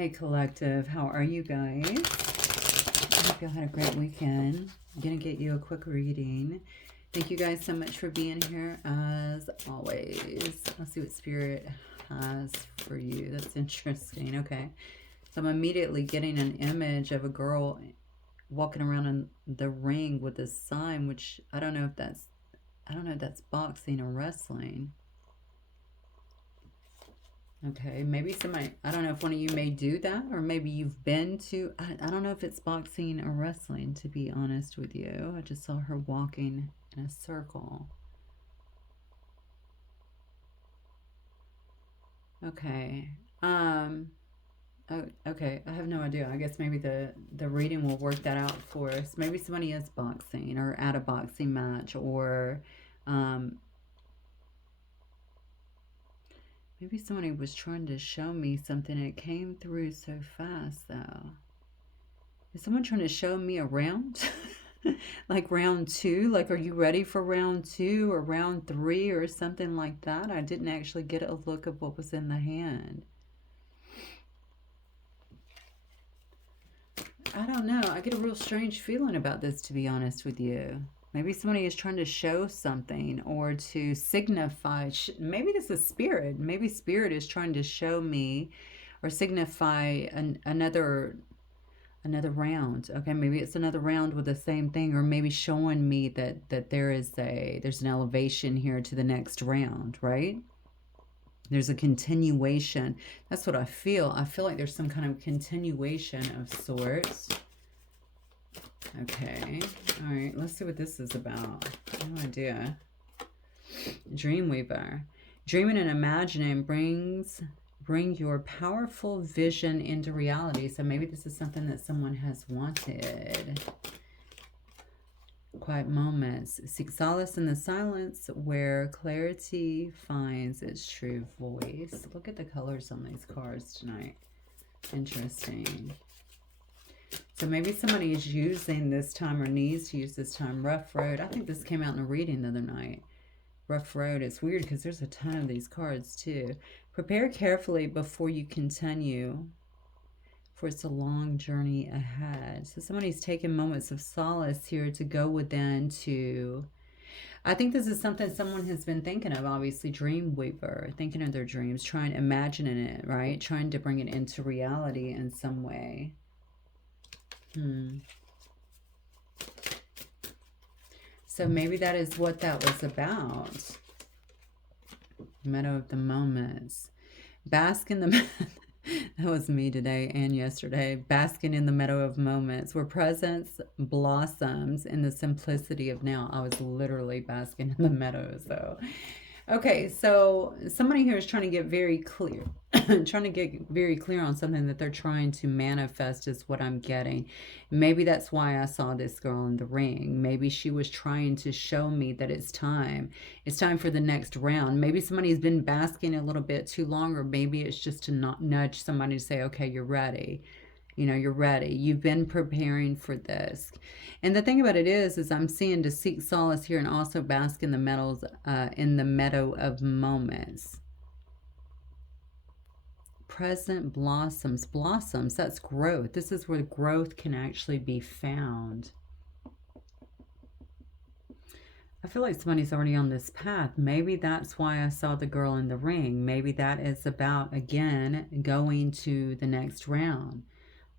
Hey collective, how are you guys? I hope y'all had a great weekend. I'm gonna get you a quick reading. Thank you guys so much for being here as always. Let's see what spirit has for you. That's interesting. Okay. So I'm immediately getting an image of a girl walking around in the ring with a sign, which I don't know if that's boxing or wrestling. Okay, maybe somebody, I don't know if one of you may do that, or maybe you've been to, I don't know if it's boxing or wrestling, to be honest with you. I just saw her walking in a circle. Okay. Oh, okay, I have no idea. I guess maybe the reading will work that out for us. Maybe somebody is boxing or at a boxing match, or um, maybe somebody was trying to show me something. It came through so fast, though. Is someone trying to show me a round? Like round two? Like, are you ready for round two or round three or something like that? I didn't actually get a look of what was in the hand. I don't know. I get a real strange feeling about this, to be honest with you. Maybe somebody is trying to show something or to signify. Maybe this is spirit. Maybe spirit is trying to show me or signify another round. Okay, maybe it's another round with the same thing, or maybe showing me that there's an elevation here to the next round, right? There's a continuation. That's what I feel. I feel like there's some kind of continuation of sorts. Okay. All right. Let's see what this is about. No idea. Dreamweaver. Dreaming and imagining bring your powerful vision into reality. So maybe this is something that someone has wanted. Quiet moments. Seek solace in the silence where clarity finds its true voice. Look at the colors on these cards tonight. Interesting. So maybe somebody is using this time or needs to use this time. Rough road. I think this came out in a reading the other night. Rough road. It's weird because there's a ton of these cards too. Prepare carefully before you continue, for it's a long journey ahead. So somebody's taking moments of solace here to go within to... I think this is something someone has been thinking of, obviously, Dreamweaver, thinking of their dreams, trying, imagining it, right? Trying to bring it into reality in some way. So maybe that is what that was about. Meadow of the moments. Bask in the... That was me today and yesterday. Basking in the meadow of moments where presence blossoms in the simplicity of now. I was literally basking in the meadows, though. Okay, so somebody here is trying to get very clear. Trying to get very clear on something that they're trying to manifest is what I'm getting. Maybe that's why I saw this girl in the ring. Maybe she was trying to show me that it's time. It's time for the next round. Maybe somebody's been basking a little bit too long, or maybe it's just to not nudge somebody to say, okay, you're ready. You know, you're ready. You've been preparing for this. And the thing about it is I'm seeing to seek solace here and also bask in the meadow of moments. Present blossoms. Blossoms, that's growth. This is where growth can actually be found. I feel like somebody's already on this path. Maybe that's why I saw the girl in the ring. Maybe that is about, again, going to the next round.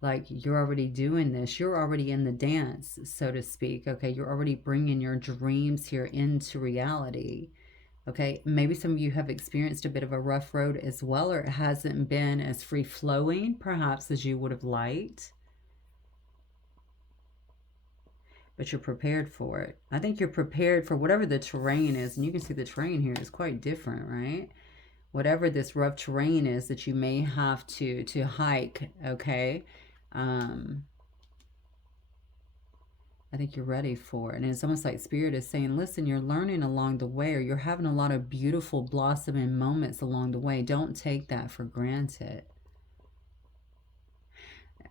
Like, you're already doing this. You're already in the dance, so to speak. Okay, you're already bringing your dreams here into reality. Okay, maybe some of you have experienced a bit of a rough road as well, or it hasn't been as free-flowing, perhaps, as you would have liked. But you're prepared for it. I think you're prepared for whatever the terrain is. And you can see the terrain here is quite different, right? Whatever this rough terrain is that you may have to hike, okay? I think you're ready for it. And it's almost like Spirit is saying, listen, you're learning along the way, or you're having a lot of beautiful blossoming moments along the way. Don't take that for granted.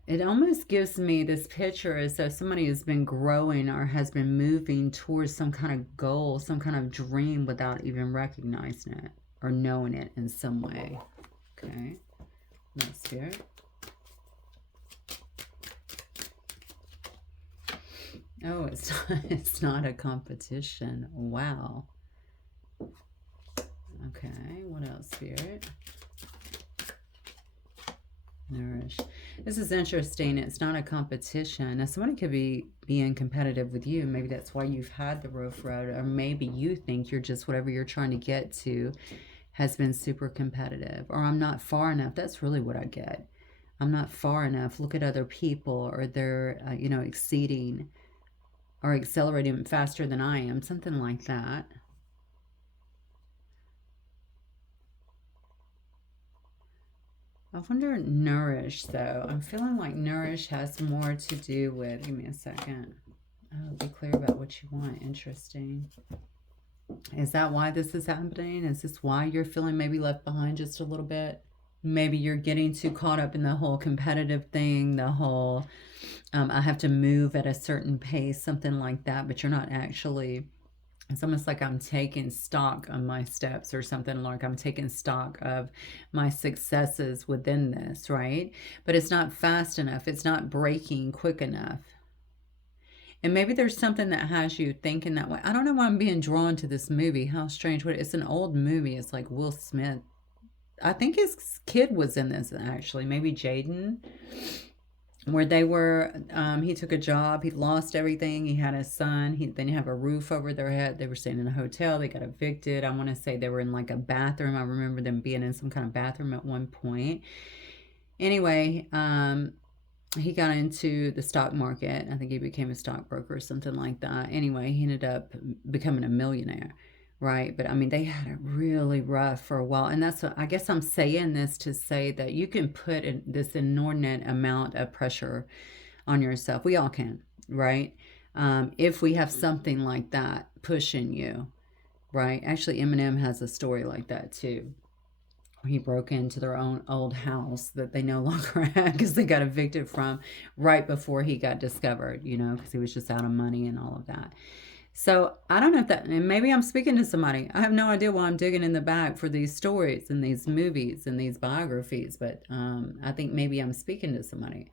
It almost gives me this picture as though somebody has been growing or has been moving towards some kind of goal, some kind of dream without even recognizing it or knowing it in some way. Okay. That's Spirit. Oh, it's not, it's not a competition. Wow. Okay, what else, Spirit? Nourish. This is interesting. It's not a competition. Now, somebody could be being competitive with you. Maybe that's why you've had the rough road, or maybe you think you're just whatever you're trying to get to has been super competitive, or I'm not far enough. That's really what I get. I'm not far enough. Look at other people, or they're, exceeding or accelerating faster than I am, something like that. I wonder, nourish though. I'm feeling like nourish has more to do with, give me a second. Oh, be clear about what you want. Interesting. Is that why this is happening? Is this why you're feeling maybe left behind just a little bit? Maybe you're getting too caught up in the whole competitive thing, the whole I have to move at a certain pace, something like that, but you're not actually. It's almost like I'm taking stock on my steps, or something, like I'm taking stock of my successes within this, right? But it's not fast enough. It's not breaking quick enough. And maybe there's something that has you thinking that way. I don't know why I'm being drawn to this movie. How strange. It's an old movie. It's like Will Smith. I think his kid was in this actually. Maybe Jaden, where they were, he took a job, he lost everything, he had a son, he didn't have a roof over their head, they were staying in a hotel, they got evicted. I want to say they were in like a bathroom. I remember them being in some kind of bathroom at one point. Anyway, he got into the stock market. I think he became a stockbroker or something like that. Anyway, he ended up becoming a millionaire, right? But I mean, they had it really rough for a while. And that's what, I guess I'm saying this to say that you can put this inordinate amount of pressure on yourself. We all can, right? If we have something like that pushing you, right? Actually, Eminem has a story like that too. He broke into their own old house that they no longer had because they got evicted from right before he got discovered, because he was just out of money and all of that. So I don't know if that, and maybe I'm speaking to somebody. I have no idea why I'm digging in the bag for these stories and these movies and these biographies, but I think maybe I'm speaking to somebody.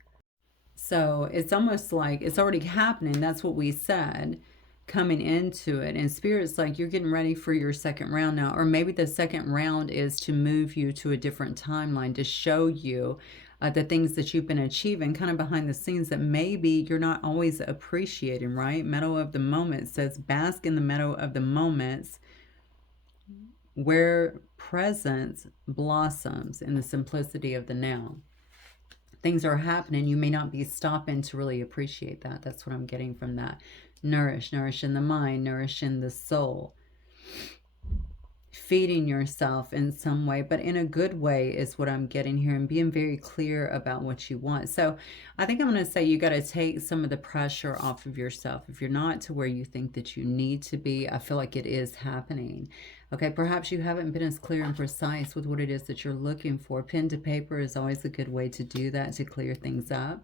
So it's almost like it's already happening. That's what we said coming into it. And Spirit's like, you're getting ready for your second round now. Or maybe the second round is to move you to a different timeline, to show you the things that you've been achieving kind of behind the scenes that maybe you're not always appreciating, right? Meadow of the Moment says, bask in the meadow of the moments where presence blossoms in the simplicity of the now. Things are happening, you may not be stopping to really appreciate that. That's what I'm getting from that. Nourish in the mind, nourish in the soul. Feeding yourself in some way, but in a good way is what I'm getting here, and being very clear about what you want. So I think I'm going to say you got to take some of the pressure off of yourself. If you're not to where you think that you need to be, I feel like it is happening. Okay, perhaps you haven't been as clear and precise with what it is that you're looking for. Pen to paper is always a good way to do that, to clear things up.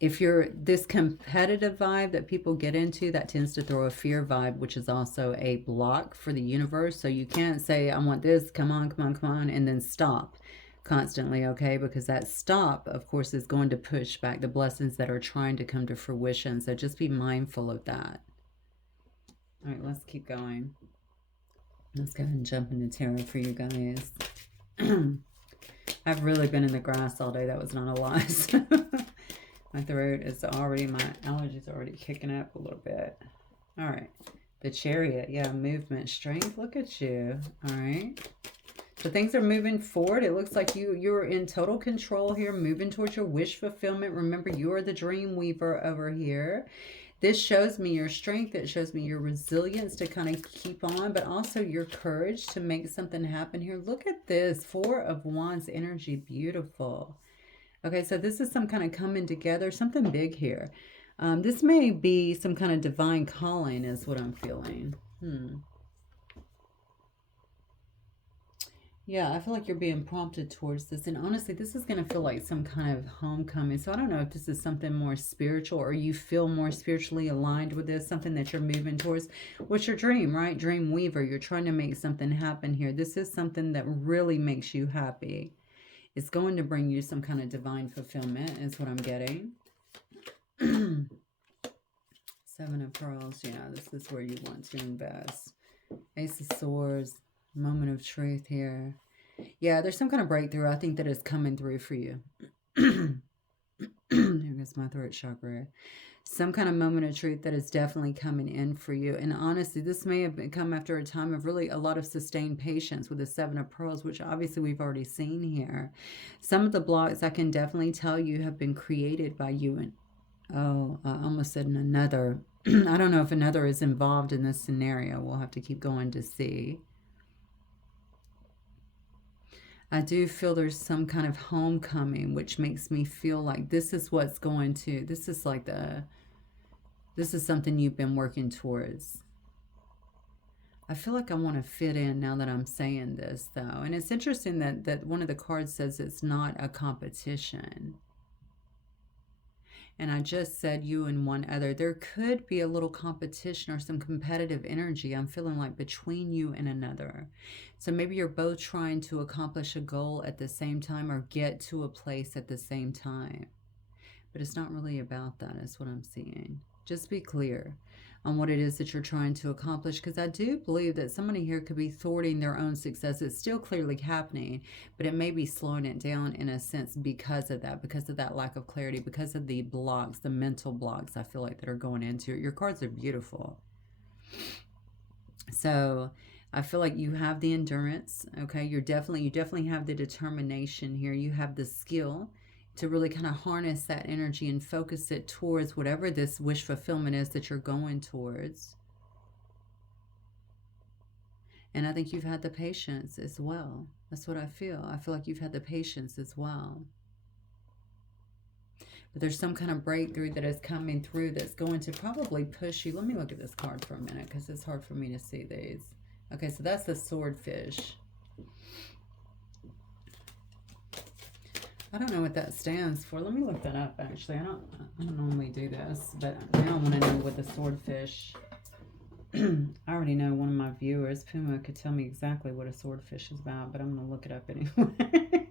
If you're this competitive vibe that people get into, that tends to throw a fear vibe, which is also a block for the universe. So you can't say, I want this, come on, come on, come on, and then stop constantly, okay? Because that stop, of course, is going to push back the blessings that are trying to come to fruition. So just be mindful of that. All right, let's keep going. Let's go ahead and jump into tarot for you guys. I've really been in the grass all day. That was not a lie. My throat is already, my allergies are already kicking up a little bit. All right. The Chariot. Yeah, movement, strength. Look at you. All right. So things are moving forward. It looks like you're in total control here, moving towards your wish fulfillment. Remember, you are the dream weaver over here. This shows me your strength. It shows me your resilience to kind of keep on, but also your courage to make something happen here. Look at this. 4 of Wands energy. Beautiful. Okay, so this is some kind of coming together, something big here. This may be some kind of divine calling is what I'm feeling. Yeah, I feel like you're being prompted towards this. And honestly, this is going to feel like some kind of homecoming. So I don't know if this is something more spiritual, or you feel more spiritually aligned with this, something that you're moving towards. What's your dream, right? Dream weaver. You're trying to make something happen here. This is something that really makes you happy. It's going to bring you some kind of divine fulfillment is what I'm getting. Seven of Pearls. Yeah, this is where you want to invest. Ace of Swords. Moment of truth here. Yeah, there's some kind of breakthrough I think that is coming through for you. Here goes my throat chakra. Some kind of moment of truth that is definitely coming in for you. And honestly, this may have come after a time of really a lot of sustained patience with the Seven of Pearls, which obviously we've already seen here. Some of the blocks I can definitely tell you have been created by you. And oh, I almost said another. I don't know if another is involved in this scenario. We'll have to keep going to see. I do feel there's some kind of homecoming, which makes me feel like this is what's going to, this is like this is something you've been working towards. I feel like I want to fit in now that I'm saying this, though. And it's interesting that one of the cards says it's not a competition. And I just said you and one other. There could be a little competition or some competitive energy, I'm feeling like, between you and another. So maybe you're both trying to accomplish a goal at the same time or get to a place at the same time. But it's not really about that, is what I'm seeing. Just be clear on what it is that you're trying to accomplish, because I do believe that somebody here could be thwarting their own success. It's still clearly happening, but it may be slowing it down in a sense because of that lack of clarity, because of the blocks, the mental blocks I feel like that are going into it. Your cards are beautiful. So I feel like you have the endurance, okay? You definitely have the determination here. You have the skill to really kind of harness that energy and focus it towards whatever this wish fulfillment is that you're going towards. And I think you've had the patience as well. That's what I feel. I feel like you've had the patience as well. But there's some kind of breakthrough that is coming through that's going to probably push you. Let me look at this card for a minute because it's hard for me to see these. Okay, so that's the swordfish. I don't know what that stands for. Let me look that up, actually. I don't normally do this, but now I want to know what the swordfish... I already know one of my viewers, Puma, could tell me exactly what a swordfish is about, but I'm going to look it up anyway.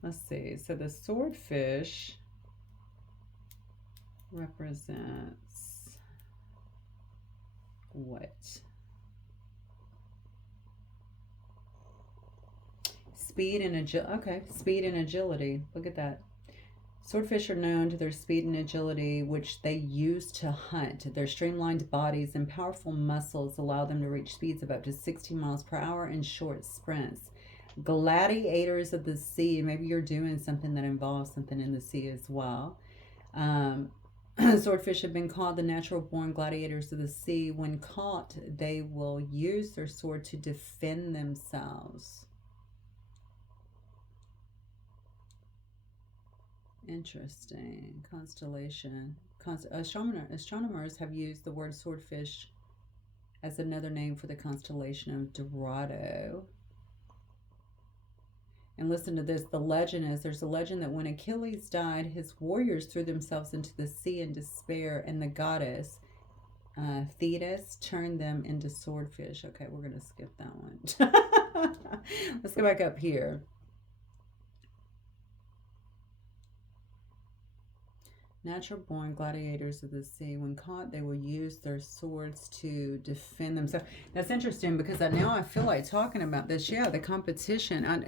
Let's see. So the swordfish represents what? Speed and agility. Okay, speed and agility. Look at that. Swordfish are known to their speed and agility, which they use to hunt. Their streamlined bodies and powerful muscles allow them to reach speeds of up to 60 miles per hour in short sprints. Gladiators of the sea. Maybe you're doing something that involves something in the sea as well. Swordfish have been called the natural-born gladiators of the sea. When caught, they will use their sword to defend themselves. Interesting. Constellation. Astronomers have used the word swordfish as another name for the constellation of Dorado. And listen to this. The legend is, there's a legend that when Achilles died, his warriors threw themselves into the sea in despair, and the goddess Thetis turned them into swordfish. Okay, we're going to skip that one. Let's go back up here. Natural-born gladiators of the sea. When caught, they will use their swords to defend themselves. That's interesting because now I feel like talking about this. Yeah, the competition. I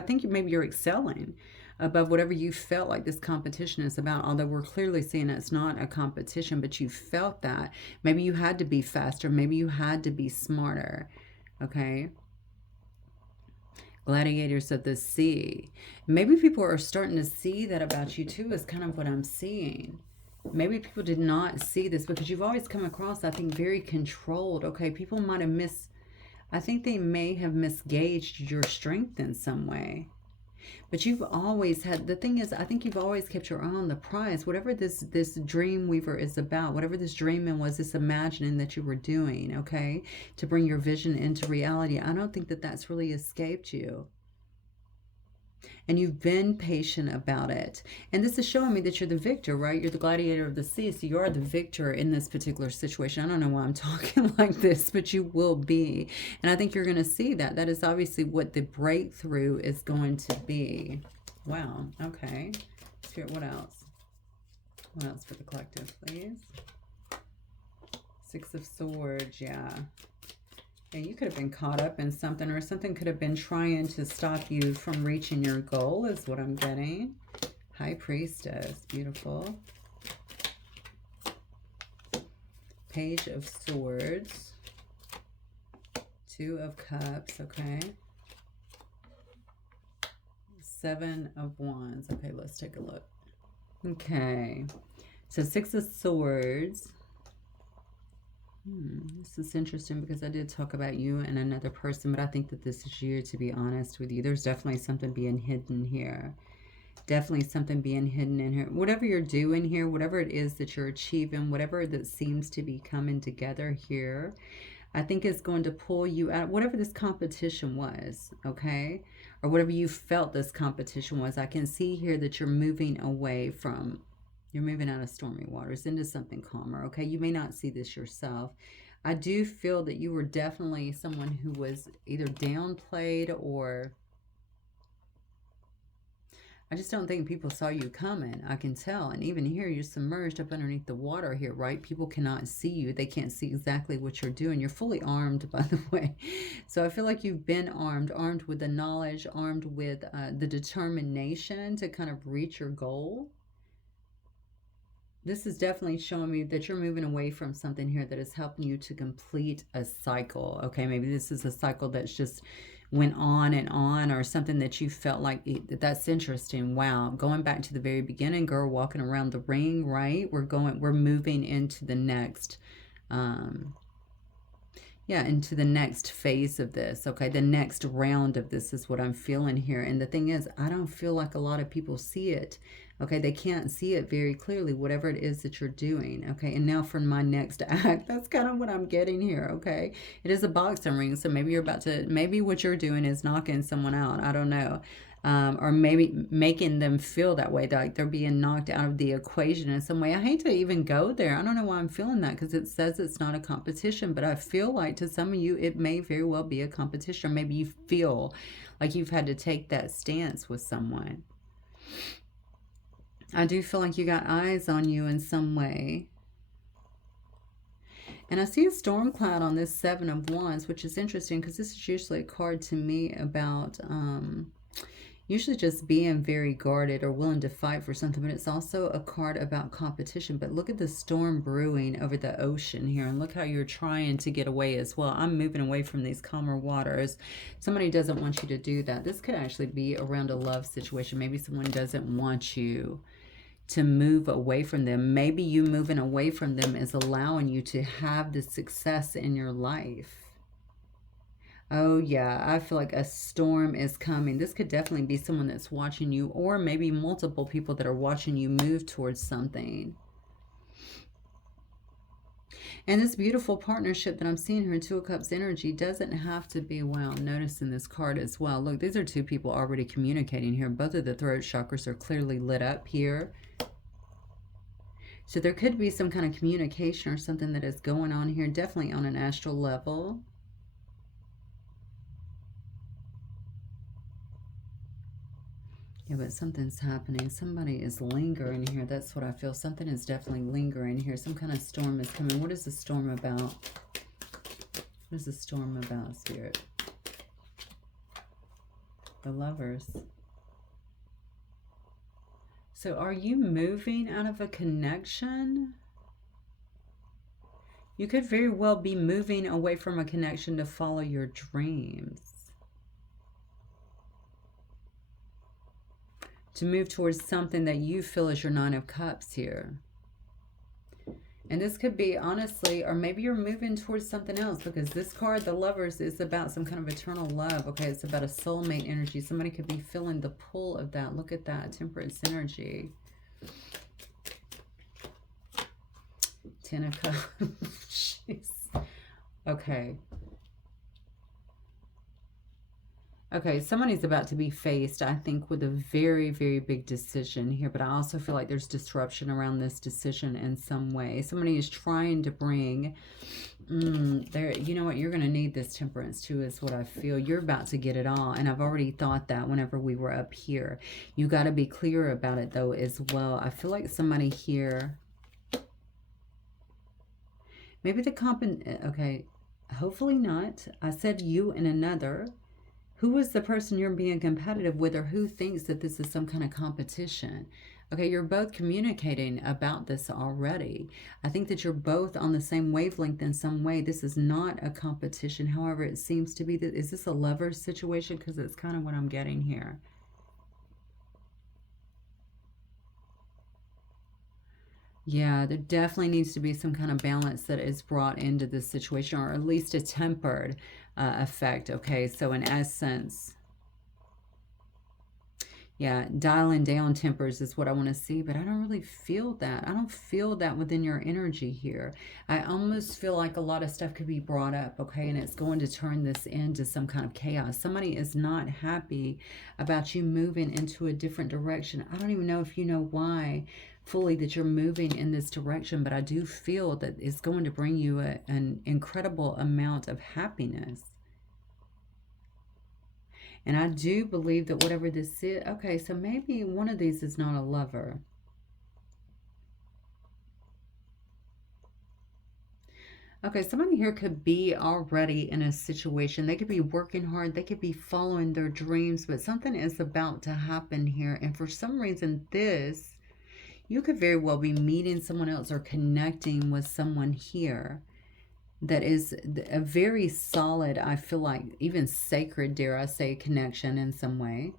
think maybe you're excelling above whatever you felt like this competition is about. Although we're clearly seeing it's not a competition, but you felt that. Maybe you had to be faster. Maybe you had to be smarter. Okay. Gladiators of the sea. Maybe people are starting to see that about you too, is kind of what I'm seeing. Maybe people did not see this because you've always come across, I think, very controlled. Okay, people might have I think they may have misgauged your strength in some way. But you've always had, the thing is, I think you've always kept your eye on the prize. Whatever this dream weaver is about, whatever this dreaming was, this imagining that you were doing, okay, to bring your vision into reality, I don't think that that's really escaped you. And you've been patient about it. And this is showing me that you're the victor, right? You're the gladiator of the sea, so you are the victor in this particular situation. I don't know why I'm talking like this, but you will be. And I think you're going to see that. That is obviously what the breakthrough is going to be. Wow. Okay. Spirit, what else? What else for the collective, please? Six of Swords, yeah. And you could have been caught up in something, or something could have been trying to stop you from reaching your goal, is what I'm getting. High Priestess, beautiful. Page of Swords. Two of Cups, okay. Seven of Wands. Okay, let's take a look. Okay, so Six of Swords. This is interesting because I did talk about you and another person, but I think that this is you, to be honest with you. There's definitely something being hidden here. Definitely something being hidden in here. Whatever you're doing here, whatever it is that you're achieving, whatever that seems to be coming together here, I think is going to pull you out, whatever this competition was, okay? Or whatever you felt this competition was. I can see here that you're moving away from, you're moving out of stormy waters into something calmer, okay? You may not see this yourself. I do feel that you were definitely someone who was either downplayed, or I just don't think people saw you coming. I can tell. And even here, you're submerged up underneath the water here, right? People cannot see you. They can't see exactly what you're doing. You're fully armed, by the way. So I feel like you've been armed with the knowledge, armed with the determination to kind of reach your goal. This is definitely showing me that you're moving away from something here that is helping you to complete a cycle. Okay, maybe this is a cycle that's just went on and on, or something that you felt like, that's interesting. Wow, going back to the very beginning, girl, walking around the ring, right? We're moving into the next into the next phase of this, okay? The next round of this is what I'm feeling here. And the thing is, I don't feel like a lot of people see it, okay? They can't see it very clearly, whatever it is that you're doing, okay? And now for my next act, that's kind of what I'm getting here, okay? It is a boxing ring, so maybe you're about to, maybe what you're doing is knocking someone out, I don't know. Or maybe making them feel that way, like they're being knocked out of the equation in some way. I hate to even go there. I don't know why I'm feeling that, because it says it's not a competition, but I feel like to some of you, it may very well be a competition. Maybe you feel like you've had to take that stance with someone. I do feel like you got eyes on you in some way. And I see a storm cloud on this Seven of Wands, which is interesting because this is usually a card to me about usually just being very guarded or willing to fight for something, but it's also a card about competition. But look at the storm brewing over the ocean here, and look how you're trying to get away as well. I'm moving away from these calmer waters. Somebody doesn't want you to do that. This could actually be around a love situation. Maybe someone doesn't want you to move away from them. Maybe you moving away from them is allowing you to have the success in your life. Oh, yeah, I feel like a storm is coming. This could definitely be someone that's watching you, or maybe multiple people that are watching you move towards something. And this beautiful partnership that I'm seeing here, Two of Cups energy, doesn't have to be, well, noticing this card as well. Look, these are two people already communicating here. Both of the throat chakras are clearly lit up here. So there could be some kind of communication or something that is going on here, definitely on an astral level. Yeah, but something's happening. Somebody is lingering here. That's what I feel. Something is definitely lingering here. Some kind of storm is coming. What is the storm about? What is the storm about, Spirit? The Lovers. So are you moving out of a connection? You could very well be moving away from a connection to follow your dreams. To move towards something that you feel is your Nine of Cups here. And this could be, honestly, or maybe you're moving towards something else, because this card, the Lovers, is about some kind of eternal love. Okay, it's about a soulmate energy. Somebody could be feeling the pull of that. Look at that, Temperance energy. Ten of Cups. Jeez. Okay. Okay, somebody's about to be faced, I think, with a very, very big decision here. But I also feel like there's disruption around this decision in some way. Somebody is trying to bring... you know what? You're going to need this Temperance too, is what I feel. You're about to get it all. And I've already thought that whenever we were up here. You got to be clear about it, though, as well. I feel like somebody here... Maybe okay, hopefully not. I said you and another. Who is the person you're being competitive with, or who thinks that this is some kind of competition? Okay, you're both communicating about this already. I think that you're both on the same wavelength in some way. This is not a competition. However, it seems to be that. Is this a lover's situation? Because it's kind of what I'm getting here. Yeah, there definitely needs to be some kind of balance that is brought into this situation, or at least a tempered effect. Okay, so in essence, yeah, dialing down tempers is what I want to see, but I don't really feel that. I don't feel that within your energy here. I almost feel like a lot of stuff could be brought up, okay, and it's going to turn this into some kind of chaos. Somebody is not happy about you moving into a different direction. I don't even know if you know why fully that you're moving in this direction, but I do feel that it's going to bring you an incredible amount of happiness. And I do believe that whatever this is, okay, so maybe one of these is not a lover. Okay, somebody here could be already in a situation. They could be working hard. They could be following their dreams, but something is about to happen here. And for some reason, you could very well be meeting someone else or connecting with someone here that is a very solid, I feel like, even sacred, dare I say, connection in some way.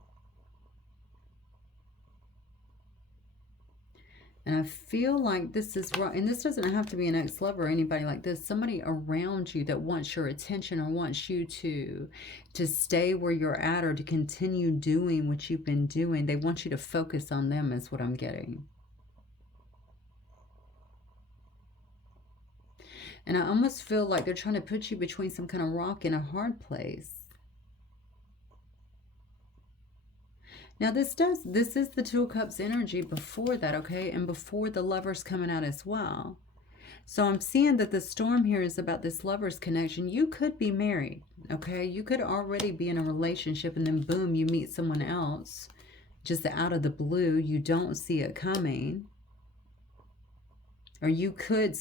And I feel like this is right. And this doesn't have to be an ex-lover or anybody like this. Somebody around you that wants your attention or wants you to stay where you're at or to continue doing what you've been doing. They want you to focus on them is what I'm getting. And I almost feel like they're trying to put you between some kind of rock and a hard place. Now this is the Two of Cups energy before that, okay? And before the Lovers coming out as well. So I'm seeing that the storm here is about this Lovers connection. You could be married, okay? You could already be in a relationship and then boom, you meet someone else just out of the blue. You don't see it coming. Or you could,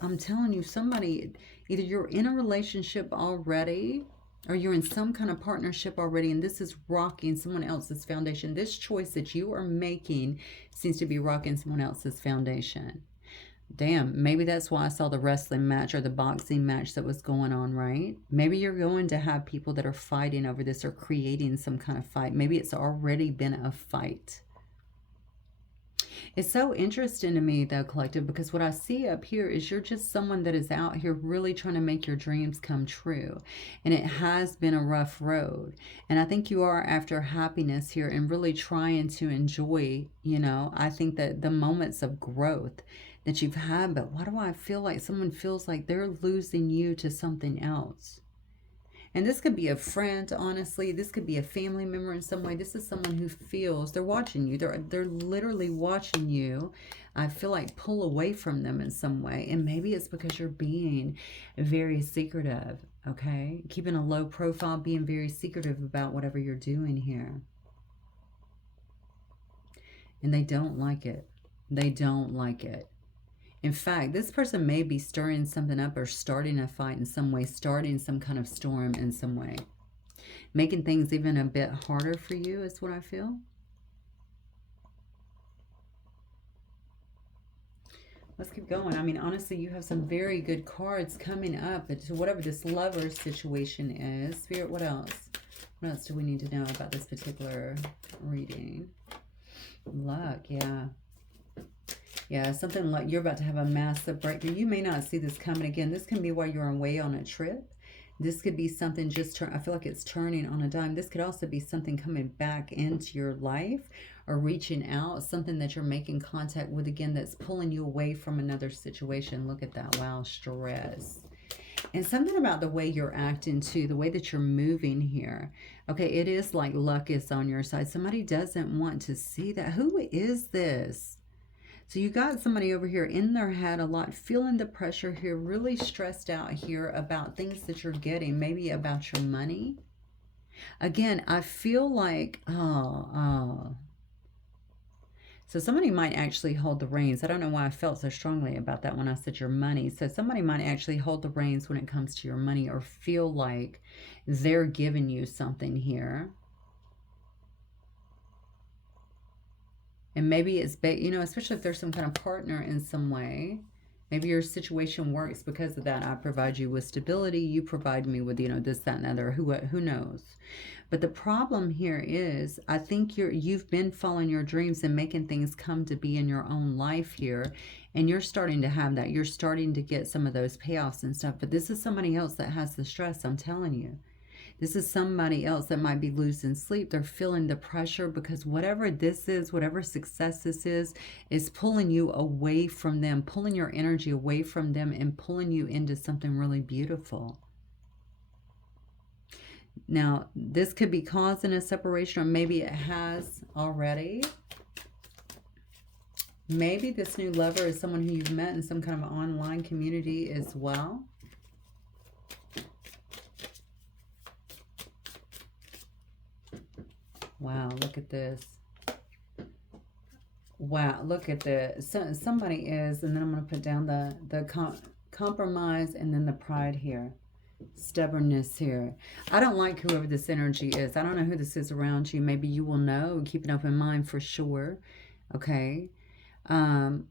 I'm telling you, somebody, either you're in a relationship already or you're in some kind of partnership already, and this is rocking someone else's foundation. This choice that you are making seems to be rocking someone else's foundation. Damn, maybe that's why I saw the wrestling match or the boxing match that was going on, right? Maybe you're going to have people that are fighting over this or creating some kind of fight. Maybe it's already been a fight. It's so interesting to me, though, Collective, because what I see up here is you're just someone that is out here really trying to make your dreams come true. And it has been a rough road. And I think you are after happiness here and really trying to enjoy, I think that the moments of growth that you've had. But why do I feel like someone feels like they're losing you to something else? And this could be a friend, honestly. This could be a family member in some way. This is someone who feels they're watching you. They're literally watching you. I feel like pull away from them in some way. And maybe it's because you're being very secretive, okay? Keeping a low profile, being very secretive about whatever you're doing here. And they don't like it. They don't like it. In fact, this person may be stirring something up or starting a fight in some way, starting some kind of storm in some way. Making things even a bit harder for you is what I feel. Let's keep going. I mean, honestly, you have some very good cards coming up to whatever this lover situation is. Spirit, what else? What else do we need to know about this particular reading? Luck, yeah. Yeah, something like you're about to have a massive breakthrough. You may not see this coming again. This can be while you're away on a trip. This could be something I feel like it's turning on a dime. This could also be something coming back into your life or reaching out, something that you're making contact with again that's pulling you away from another situation. Look at that. Wow, stress. And something about the way you're acting too, the way that you're moving here. Okay, it is like luck is on your side. Somebody doesn't want to see that. Who is this? So you got somebody over here in their head a lot, feeling the pressure here, really stressed out here about things that you're getting, maybe about your money. Again, I feel like, so So somebody might actually hold the reins. I don't know why I felt so strongly about that when I said your money. So somebody might actually hold the reins when it comes to your money, or feel like they're giving you something here. And maybe it's, especially if there's some kind of partner in some way. Maybe your situation works because of that. I provide you with stability. You provide me with, this, that, and the other. Who knows? But the problem here is, I think you've been following your dreams and making things come to be in your own life here. And you're starting to have that. You're starting to get some of those payoffs and stuff. But this is somebody else that has the stress, I'm telling you. This is somebody else that might be losing sleep. They're feeling the pressure because whatever this is, whatever success this is pulling you away from them, pulling your energy away from them, and pulling you into something really beautiful. Now, this could be causing a separation, or maybe it has already. Maybe this new lover is someone who you've met in some kind of online community as well. Wow, look at this. Wow, look at this. So, somebody is, and then I'm going to put down the compromise and then the pride here. Stubbornness here. I don't like whoever this energy is. I don't know who this is around you. Maybe you will know. Keep an open mind for sure. Okay.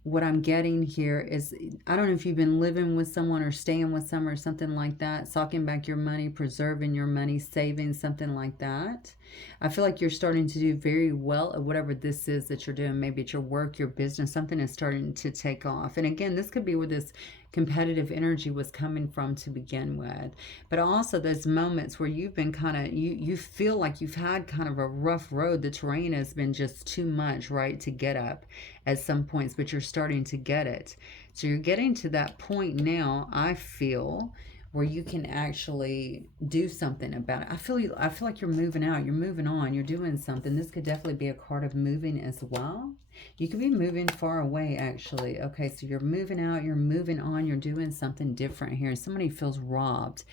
What I'm getting here is, I don't know if you've been living with someone or staying with someone or something like that, socking back your money, preserving your money, saving, something like that. I feel like you're starting to do very well at whatever this is that you're doing. Maybe it's your work, your business, something is starting to take off. And again, this could be where this competitive energy was coming from to begin with. But also those moments where you've been kind of, you feel like you've had kind of a rough road. The terrain has been just too much, right, to get up at some points, but you're starting to get it. So you're getting to that point now, I feel, where you can actually do something about it. I feel like you're moving out, you're moving on, you're doing something. This could definitely be a card of moving as well. You could be moving far away, actually. Okay, so you're moving out, you're moving on, you're doing something different here. Somebody feels robbed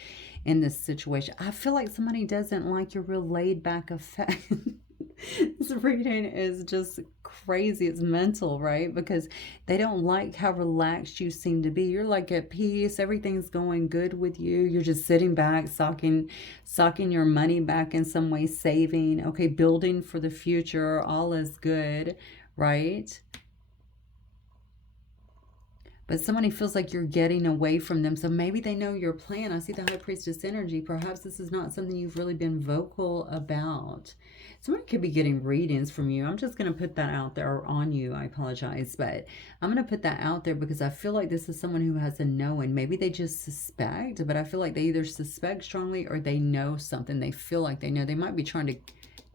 in this situation. I feel like somebody doesn't like your real laid back effect. This reading is just crazy. It's mental, right? Because they don't like how relaxed you seem to be. You're like at peace. Everything's going good with you. You're just sitting back, socking your money back in some way, saving, okay, building for the future. All is good, right? But somebody feels like you're getting away from them. So maybe they know your plan. I see the High Priestess energy. Perhaps this is not something you've really been vocal about. Somebody could be getting readings from you. I'm just going to put that out there, or on you. I apologize. But I'm going to put that out there because I feel like this is someone who has a knowing. Maybe they just suspect, but I feel like they either suspect strongly or they know something. They feel like they know. They might be trying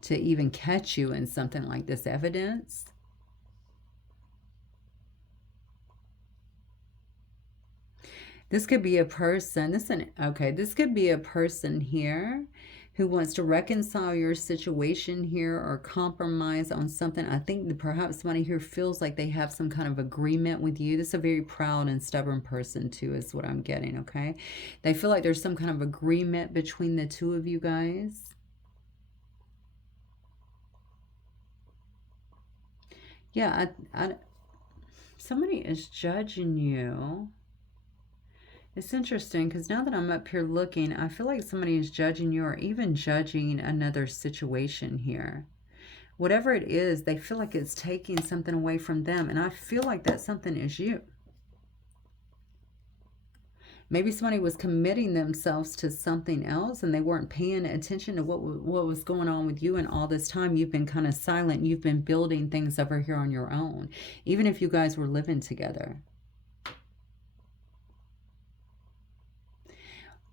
to even catch you in something like this evidence. This could be a person. This could be a person here who wants to reconcile your situation here or compromise on something. I think that perhaps somebody here feels like they have some kind of agreement with you. This is a very proud and stubborn person too, is what I'm getting, okay? They feel like there's some kind of agreement between the two of you guys. Yeah, somebody is judging you. It's interesting because now that I'm up here looking, I feel like somebody is judging you, or even judging another situation here. Whatever it is, they feel like it's taking something away from them. And I feel like that something is you. Maybe somebody was committing themselves to something else and they weren't paying attention to what was going on with you. And all this time you've been kind of silent. You've been building things over here on your own, even if you guys were living together.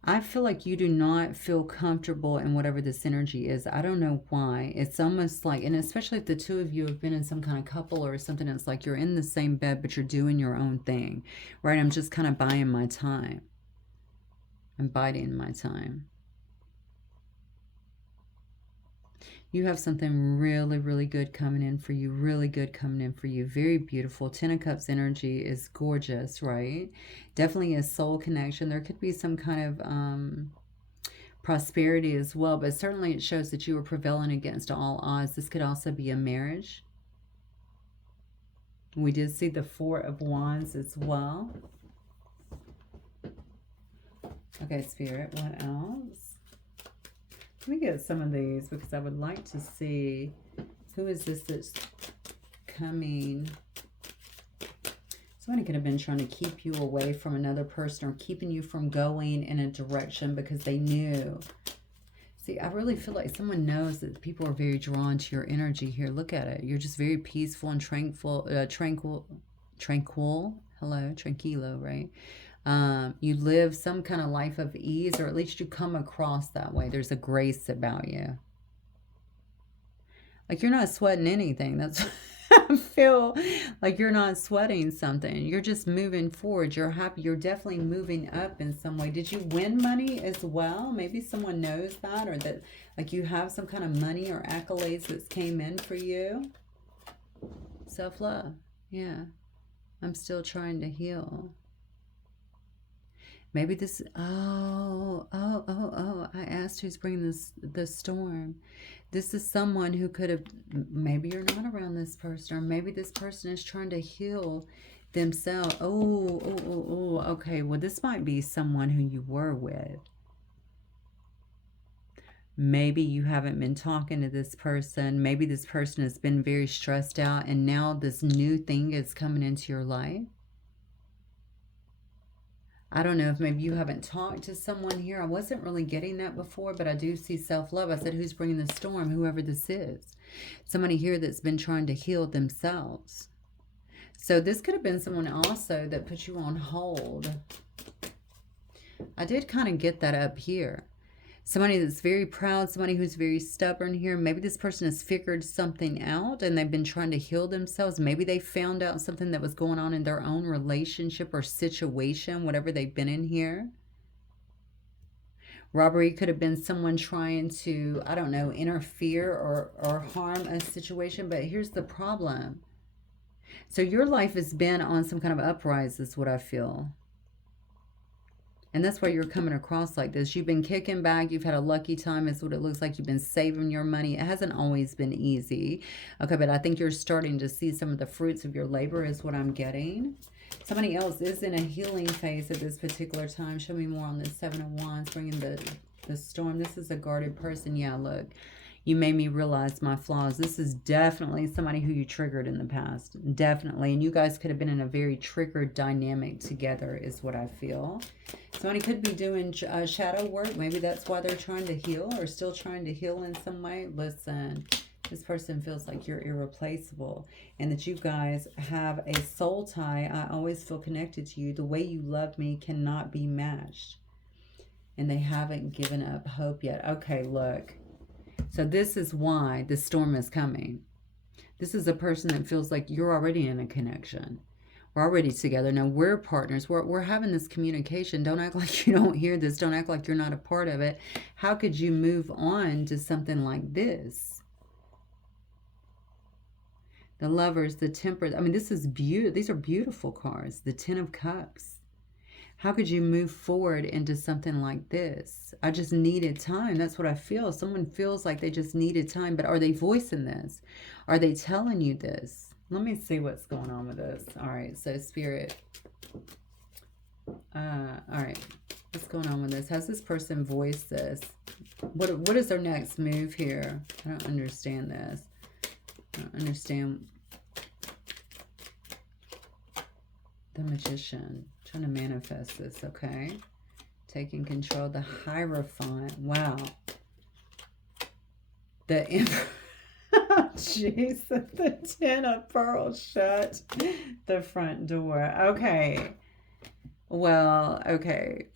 I feel like you do not feel comfortable in whatever this energy is. I don't know why. It's almost like, and especially if the two of you have been in some kind of couple or something, it's like you're in the same bed, but you're doing your own thing, right? I'm just kind of buying my time. I'm biding my time. You have something really, really good coming in for you. Really good coming in for you. Very beautiful. Ten of Cups energy is gorgeous, right? Definitely a soul connection. There could be some kind of prosperity as well, but certainly it shows that you are prevailing against all odds. This could also be a marriage. We did see the Four of Wands as well. Okay, Spirit, what else? Let me get some of these because I would like to see who is this that's coming. Somebody could have been trying to keep you away from another person or keeping you from going in a direction because they knew. See, I really feel like someone knows that people are very drawn to your energy here. Look at it. You're just very peaceful and tranquil. Hello, tranquilo, right? You live some kind of life of ease, or at least you come across that way. There's a grace about you. Like you're not sweating anything. That's I feel like you're not sweating something. You're just moving forward. You're happy. You're definitely moving up in some way. Did you win money as well? Maybe someone knows that, or that like you have some kind of money or accolades that came in for you. Self-love. Yeah. I'm still trying to heal. Maybe this, I asked who's bringing the storm. This is someone who could have, maybe you're not around this person, or maybe this person is trying to heal themselves. Okay. Well, this might be someone who you were with. Maybe you haven't been talking to this person. Maybe this person has been very stressed out, and now this new thing is coming into your life. I don't know if maybe you haven't talked to someone here. I wasn't really getting that before, but I do see self-love. I said, who's bringing the storm? Whoever this is. Somebody here that's been trying to heal themselves. So this could have been someone also that put you on hold. I did kind of get that up here. Somebody that's very proud, somebody who's very stubborn here. Maybe this person has figured something out and they've been trying to heal themselves. Maybe they found out something that was going on in their own relationship or situation, whatever they've been in here. Robbery could have been someone trying to, I don't know, interfere or harm a situation. But here's the problem. So your life has been on some kind of uprise is what I feel. And that's why you're coming across like this. You've been kicking back. You've had a lucky time is what it looks like. You've been saving your money. It hasn't always been easy. Okay, but I think you're starting to see some of the fruits of your labor is what I'm getting. Somebody else is in a healing phase at this particular time. Show me more on this Seven of Wands, bringing the storm. This is a guarded person. Yeah, look. You made me realize my flaws. This is definitely somebody who you triggered in the past. Definitely. And you guys could have been in a very triggered dynamic together is what I feel. Somebody could be doing shadow work. Maybe that's why they're trying to heal or still trying to heal in some way. Listen, this person feels like you're irreplaceable and that you guys have a soul tie. I always feel connected to you. The way you love me cannot be matched. And they haven't given up hope yet. Okay, look. So this is why the storm is coming. This is a person that feels like you're already in a connection. We're already together. Now we're partners. We're having this communication. Don't act like you don't hear this. Don't act like you're not a part of it. How could you move on to something like this? The Lovers, the Temperance. I mean, this is beautiful. These are beautiful cards. The Ten of Cups. How could you move forward into something like this? I just needed time. That's what I feel. Someone feels like they just needed time. But are they voicing this? Are they telling you this? Let me see what's going on with this. All right. So Spirit. All right. What's going on with this? Has this person voiced this? What is their next move here? I don't understand this. I don't understand. The Magician. Trying to manifest this, okay? Taking control. The Hierophant. Wow. The Emperor. Jesus. The Ten of Pearls. Shut the front door. Okay. Well, okay.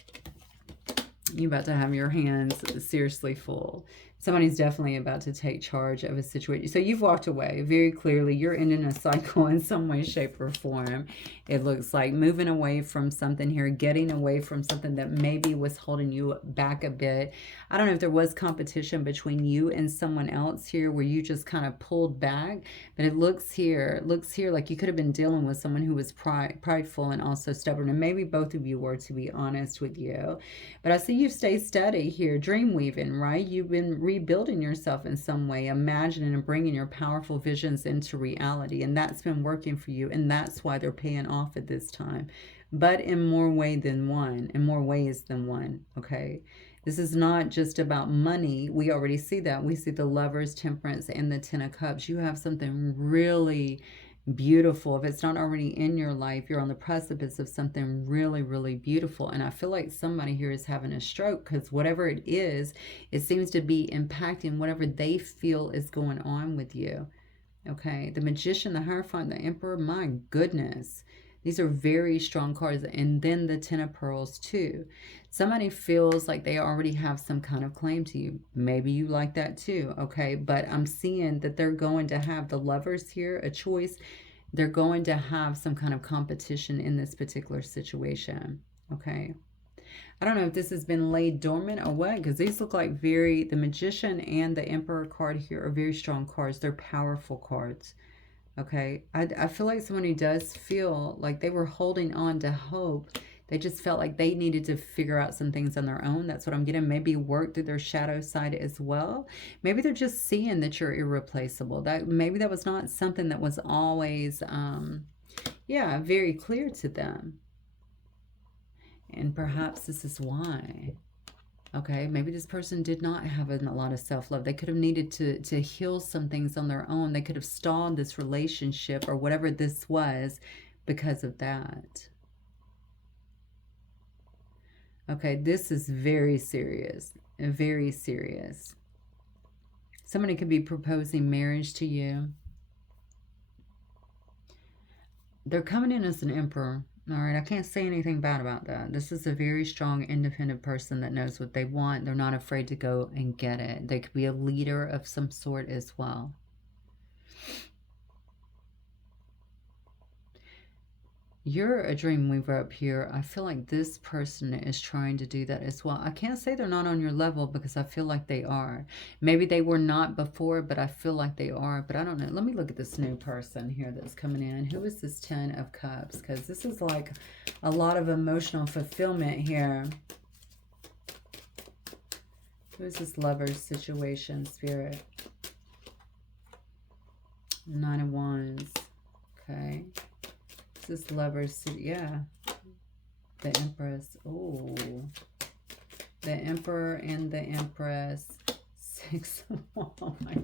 You're about to have your hands seriously full. Somebody's definitely about to take charge of a situation. So you've walked away very clearly. You're ending a cycle in some way, shape, or form. It looks like moving away from something here, getting away from something that maybe was holding you back a bit. I don't know if there was competition between you and someone else here where you just kind of pulled back. But it looks here like you could have been dealing with someone who was prideful and also stubborn. And maybe both of you were, to be honest with you. But I see you stay steady here, dream weaving, right? You've been rebuilding yourself in some way, imagining and bringing your powerful visions into reality. And that's been working for you. And that's why they're paying off at this time. But in more ways than one. Okay. This is not just about money. We already see that. We see the Lovers, Temperance, and the Ten of Cups. You have something really beautiful. If it's not already in your life, you're on the precipice of something really, really beautiful. And I feel like somebody here is having a stroke, because whatever it is, it seems to be impacting whatever they feel is going on with you. Okay. The Magician, the Hierophant, the Emperor, my goodness. These are very strong cards. And then the Ten of Pearls too. Somebody feels like they already have some kind of claim to you. Maybe you like that too, okay? But I'm seeing that they're going to have, the Lovers here, a choice. They're going to have some kind of competition in this particular situation, okay? I don't know if this has been laid dormant or what, because these look like the Magician and the Emperor card here are very strong cards. They're powerful cards. Okay, I feel like someone who does feel like they were holding on to hope. They just felt like they needed to figure out some things on their own. That's what I'm getting. Maybe work through their shadow side as well. Maybe they're just seeing that you're irreplaceable. Maybe that was not something that was always, yeah, very clear to them. And perhaps this is why. Okay, maybe this person did not have a lot of self-love. They could have needed to heal some things on their own. They could have stalled this relationship or whatever this was because of that. Okay, this is very serious. Very serious. Somebody could be proposing marriage to you. They're coming in as an emperor. All right, I can't say anything bad about that. This is a very strong, independent person that knows what they want. They're not afraid to go and get it. They could be a leader of some sort as well. You're a dream weaver up here. I feel like this person is trying to do that as well. I can't say they're not on your level, because I feel like they are. Maybe they were not before, but I feel like they are. But I don't know. Let me look at this new person here that's coming in. Who is this Ten of Cups? Because this is like a lot of emotional fulfillment here. Who is this Lover's situation, Spirit? Nine of Wands. Okay. This Lover's, yeah, the Empress. Oh, the Emperor and the Empress. Six. Oh my,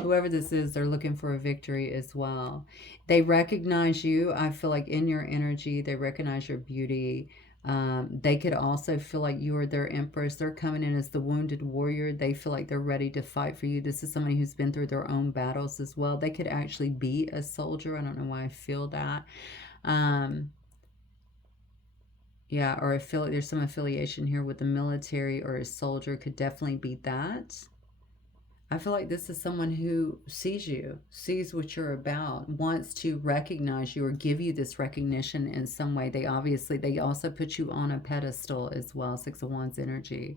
whoever this is, they're looking for a victory as well. They recognize you. I feel like in your energy, they recognize your beauty. They could also feel like you are their Empress. They're coming in as the wounded warrior. They feel like they're ready to fight for you. This is somebody who's been through their own battles as well. They could actually be a soldier. I don't know why I feel that. Yeah, or I feel like there's some affiliation here with the military, or a soldier could definitely be that. I feel like this is someone who sees you, sees what you're about, wants to recognize you or give you this recognition in some way. They also put you on a pedestal as well. Six of Wands energy.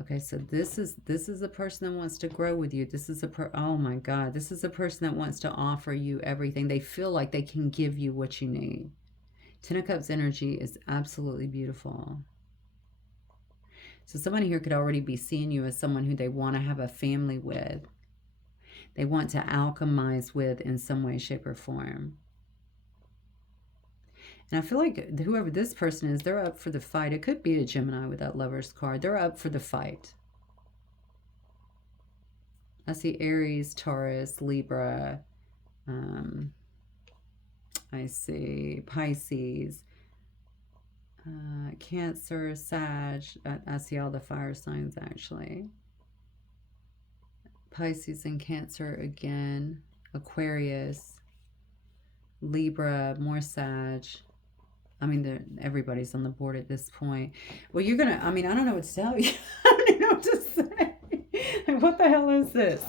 Okay, so this is a person that wants to grow with you. This is oh my God, this is a person that wants to offer you everything. They feel like they can give you what you need. Ten of Cups energy is absolutely beautiful. So someone here could already be seeing you as someone who they want to have a family with. They want to alchemize with in some way, shape, or form. And I feel like whoever this person is, they're up for the fight. It could be a Gemini with that Lover's card. They're up for the fight. I see Aries, Taurus, Libra. I see Pisces, Cancer, Sag. I see all the fire signs actually. Pisces and Cancer again. Aquarius, Libra, more Sag. I mean, everybody's on the board at this point. Well, you're going to, I mean, I don't know what to tell you. I don't even know what to say. What the hell is this?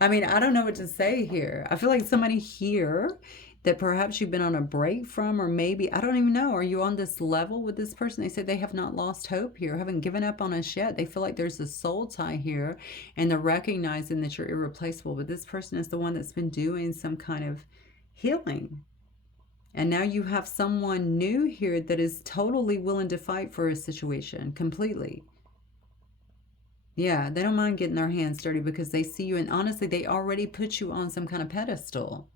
I mean, I don't know what to say here. I feel like somebody here that perhaps you've been on a break from, or maybe, I don't even know, are you on this level with this person? They say they have not lost hope here, haven't given up on us yet. They feel like there's a soul tie here, and they're recognizing that you're irreplaceable. But this person is the one that's been doing some kind of healing. And now you have someone new here that is totally willing to fight for a situation completely. Yeah, they don't mind getting their hands dirty because they see you, and honestly, they already put you on some kind of pedestal.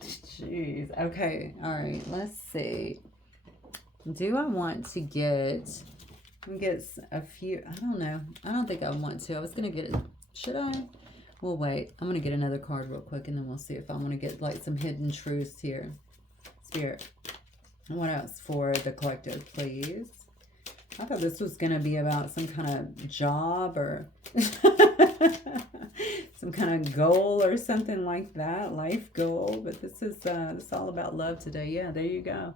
Jeez. Okay. All right. Let's see. Do I want to get a few? I don't know. I don't think I want to. I was gonna get it. Should I? Well, wait. I'm gonna get another card real quick, and then we'll see if I want to get like some hidden truths here. Spirit. What else for the collective, please? I thought this was going to be about some kind of job or some kind of goal or something like that, life goal. But this is it's all about love today. Yeah, there you go.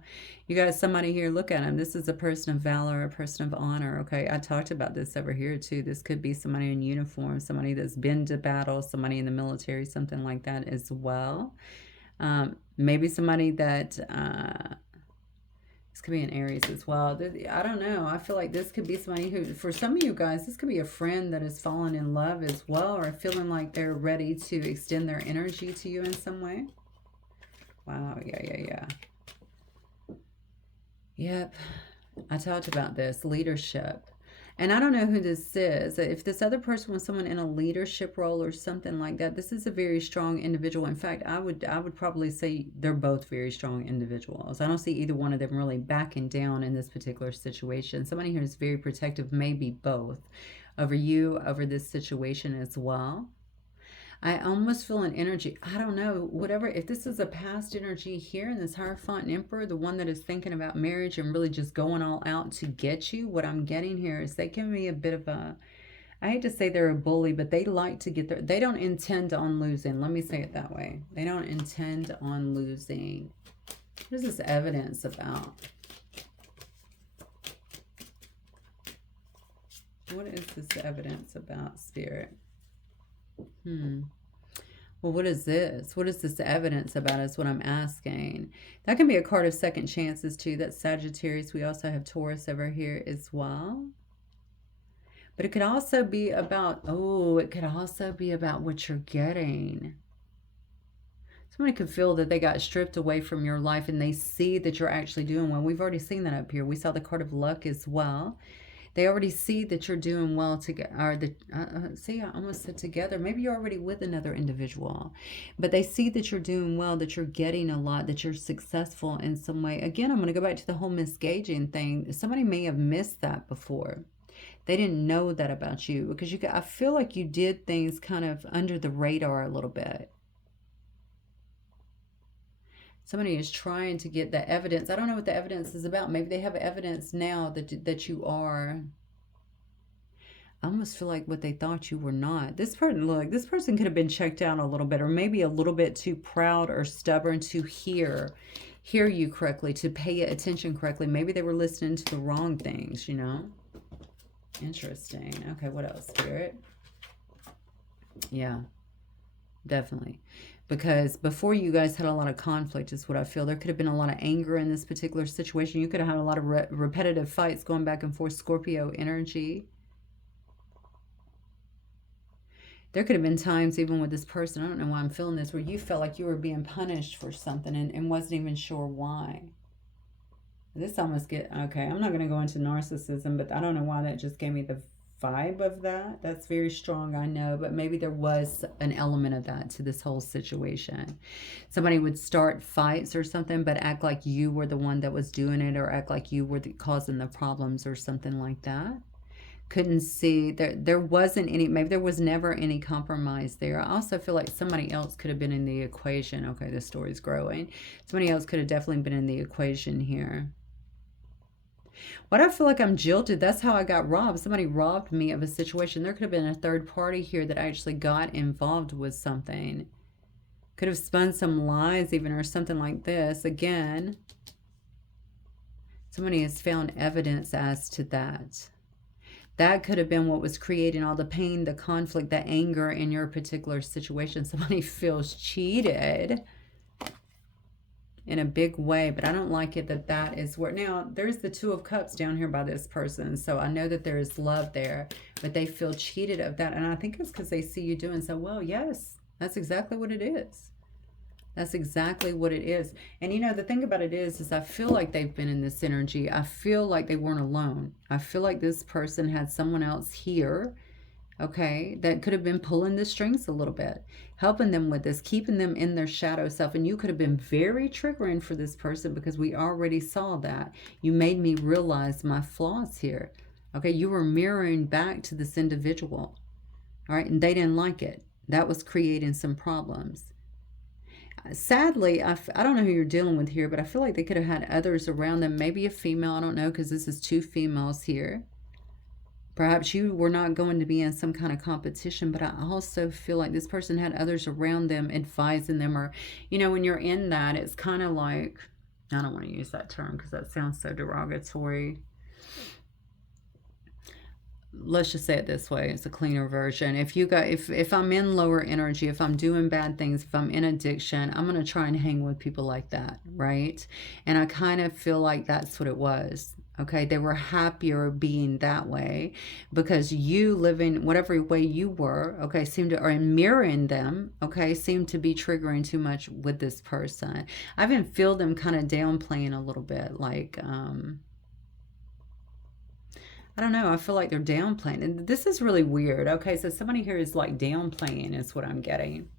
You guys, somebody here, look at him. This is a person of valor, a person of honor. Okay, I talked about this over here too. This could be somebody in uniform, somebody that's been to battle, somebody in the military, something like that as well. Maybe somebody that this could be an Aries as well. I don't know. I feel like this could be somebody who, for some of you guys, this could be a friend that has fallen in love as well, or feeling like they're ready to extend their energy to you in some way. Wow. Yeah. Yep. I talked about this. Leadership. And I don't know who this is. If this other person was someone in a leadership role or something like that, this is a very strong individual. In fact, I would probably say they're both very strong individuals. I don't see either one of them really backing down in this particular situation. Somebody here is very protective, maybe both, over you, over this situation as well. I almost feel an energy. I don't know. Whatever. If this is a past energy here in this Hierophant and Emperor, the one that is thinking about marriage and really just going all out to get you, what I'm getting here is they can be a bit of a, I hate to say they're a bully, but they like to get their, they don't intend on losing. Let me say it that way. They don't intend on losing. What is this evidence about? What is this evidence about, Spirit? Well, what is this? What is this evidence about is what I'm asking. That can be a card of second chances too. That's Sagittarius. We also have Taurus over here as well. But it could also be about, oh, it could also be about what you're getting. Somebody could feel that they got stripped away from your life and they see that you're actually doing well. We've already seen that up here. We saw the card of luck as well. They already see that you're doing well together. Or see, I almost said together. Maybe you're already with another individual. But they see that you're doing well, that you're getting a lot, that you're successful in some way. Again, I'm going to go back to the whole misgauging thing. Somebody may have missed that before. They didn't know that about you because I feel like you did things kind of under the radar a little bit. Somebody is trying to get the evidence. I don't know what the evidence is about. Maybe they have evidence now that you are. I almost feel like what they thought you were not. This person could have been checked out a little bit, or maybe a little bit too proud or stubborn to hear you correctly, to pay attention correctly. Maybe they were listening to the wrong things, you know? Interesting. Okay, what else, Spirit? Yeah, definitely. Because before you guys had a lot of conflict is what I feel. There could have been a lot of anger in this particular situation. You could have had a lot of repetitive fights going back and forth. Scorpio energy. There could have been times even with this person, I don't know why I'm feeling this, where you felt like you were being punished for something and wasn't even sure why. This almost okay, I'm not going to go into narcissism, but I don't know why that just gave me the vibe of that. That's very strong, I know, but maybe there was an element of that to this whole situation. Somebody would start fights or something, but act like you were the one that was doing it, or act like you were causing the problems or something like that. Couldn't see, there wasn't any, maybe there was never any compromise there. I also feel like somebody else could have been in the equation. Okay, this story's growing. Somebody else could have definitely been in the equation here. What I feel like I'm jilted, that's how I got robbed. Somebody robbed me of a situation. There could have been a third party here that actually got involved with something. Could have spun some lies even, or something like this. Again, somebody has found evidence as to that. That could have been what was creating all the pain, the conflict, the anger in your particular situation. Somebody feels cheated in a big way, but I don't like it that is where, now there's the Two of Cups down here by this person, so I know that there is love there, but they feel cheated of that, and I think it's because they see you doing so well. Yes, that's exactly what it is. That's exactly what it is. And you know, the thing about it is I feel like they've been in this energy. I feel like they weren't alone. I feel like this person had someone else here, okay, that could have been pulling the strings a little bit, helping them with this, keeping them in their shadow self. And you could have been very triggering for this person because we already saw that. You made me realize my flaws here. Okay, you were mirroring back to this individual. All right, and they didn't like it. That was creating some problems. Sadly, I don't know who you're dealing with here, but I feel like they could have had others around them. Maybe a female, I don't know, because this is two females here. Perhaps you were not going to be in some kind of competition, but I also feel like this person had others around them advising them, or, you know, when you're in that, it's kind of like, I don't want to use that term because that sounds so derogatory. Let's just say it this way, it's a cleaner version. If I'm in lower energy, if I'm doing bad things, if I'm in addiction, I'm going to try and hang with people like that, right? And I kind of feel like that's what it was. Okay, they were happier being that way because you living whatever way you were, okay, seemed to, or mirroring them, okay, seemed to be triggering too much with this person. I even feel them kind of downplaying a little bit, like, I don't know. I feel like they're downplaying. And this is really weird. Okay, so somebody here is like downplaying is what I'm getting.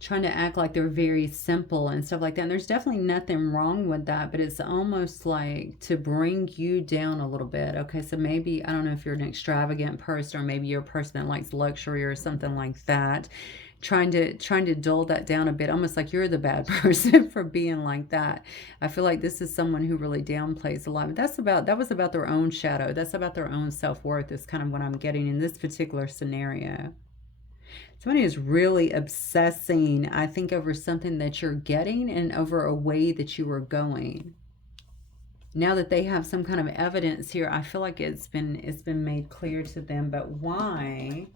Trying to act like they're very simple and stuff like that. And there's definitely nothing wrong with that, but it's almost like to bring you down a little bit. Okay, so maybe, I don't know if you're an extravagant person, or maybe you're a person that likes luxury or something like that. Trying to dull that down a bit, almost like you're the bad person for being like that. I feel like this is someone who really downplays a lot. But that was about their own shadow. That's about their own self-worth is kind of what I'm getting in this particular scenario. Somebody is really obsessing, I think, over something that you're getting and over a way that you are going. Now that they have some kind of evidence here, I feel like it's been made clear to them. But why?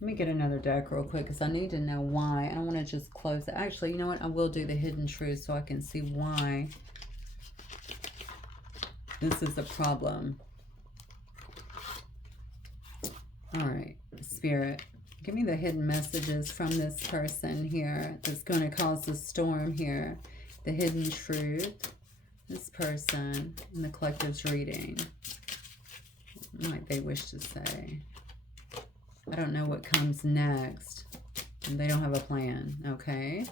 Let me get another deck real quick because I need to know why. I don't want to just close it. Actually, you know what? I will do the hidden truth so I can see why this is a problem. All right, Spirit, give me the hidden messages from this person here that's going to cause the storm here. The hidden truth, this person, and the collective's reading. What might they wish to say? I don't know what comes next. They don't have a plan, okay?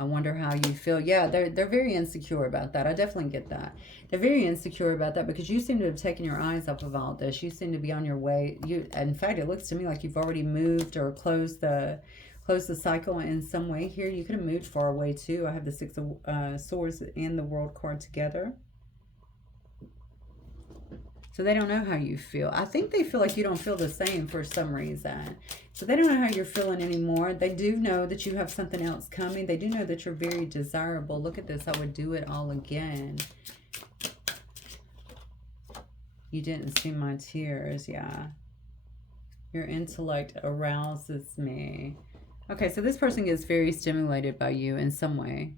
I wonder how you feel. Yeah, they're very insecure about that. I definitely get that. They're very insecure about that because you seem to have taken your eyes off of all this. You seem to be on your way. In fact, it looks to me like you've already moved or closed the cycle in some way here. You could have moved far away too. I have the Six of Swords and the World card together. So they don't know how you feel. I think they feel like you don't feel the same for some reason. So they don't know how you're feeling anymore. They do know that you have something else coming. They do know that you're very desirable. Look at this. I would do it all again. You didn't see my tears. Yeah. Your intellect arouses me. Okay, so this person gets very stimulated by you in some way.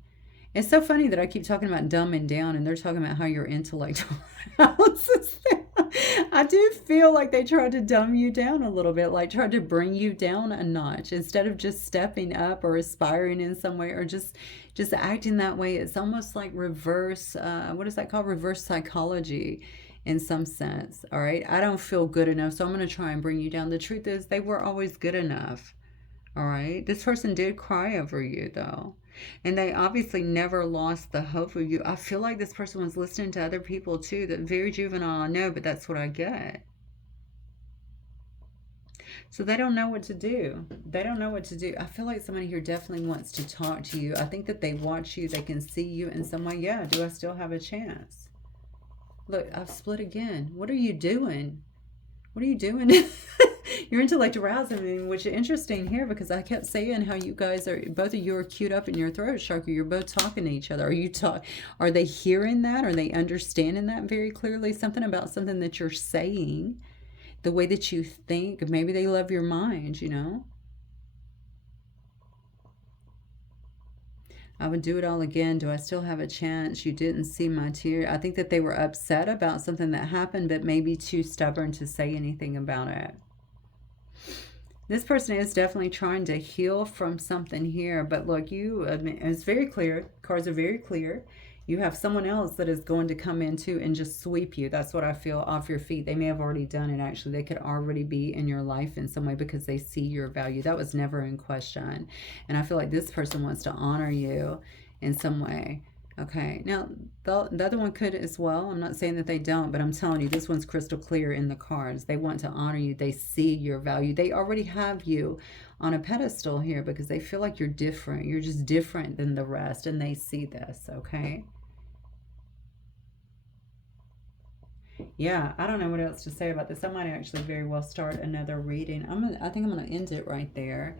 It's so funny that I keep talking about dumbing down and they're talking about how your intellect arouses them. I do feel like they tried to dumb you down a little bit, like tried to bring you down a notch instead of just stepping up or aspiring in some way or just acting that way. It's almost like reverse, what is that called? Reverse psychology in some sense. All right. I don't feel good enough, so I'm going to try and bring you down. The truth is they were always good enough. All right. This person did cry over you though. And they obviously never lost the hope of you. I feel like this person was listening to other people too. That very juvenile, I know, but that's what I get. So they don't know what to do. They don't know what to do. I feel like somebody here definitely wants to talk to you. I think that they watch you. They can see you in some way. Yeah, do I still have a chance? Look, I've split again. What are you doing? What are you doing? Your intellect arousing me, which is interesting here because I kept saying how you guys are, both of you are queued up in your throat chakra. You're both talking to each other. Are they hearing that? Are they understanding that very clearly? Something about something that you're saying, the way that you think. Maybe they love your mind, you know? I would do it all again. Do I still have a chance? You didn't see my tear. I think that they were upset about something that happened, but maybe too stubborn to say anything about it. This person is definitely trying to heal from something here, but look, it's very clear. Cards are very clear. You have someone else that is going to come into and just sweep you. That's what I feel, off your feet. They may have already done it, actually. They could already be in your life in some way because they see your value. That was never in question. And I feel like this person wants to honor you in some way. Okay, now the other one could as well. I'm not saying that they don't, but I'm telling you, this one's crystal clear in the cards. They want to honor you. They see your value. They already have you on a pedestal here because they feel like you're different. You're just different than the rest, and they see this, okay? Yeah, I don't know what else to say about this. I might actually very well start another reading. I think I'm gonna end it right there,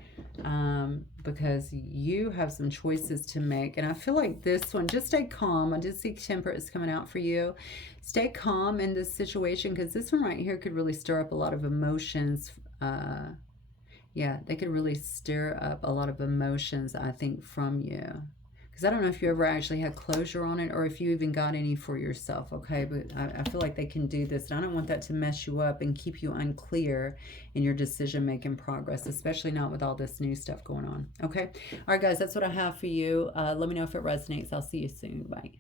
because you have some choices to make, and I feel like this one. Just stay calm. I did see temperance coming out for you. Stay calm in this situation because this one right here could really stir up a lot of emotions. Yeah, they could really stir up a lot of emotions, I think, from you. Because I don't know if you ever actually had closure on it or if you even got any for yourself, okay? But I feel like they can do this. And I don't want that to mess you up and keep you unclear in your decision-making progress, especially not with all this new stuff going on, okay? All right, guys, that's what I have for you. Let me know if it resonates. I'll see you soon. Bye.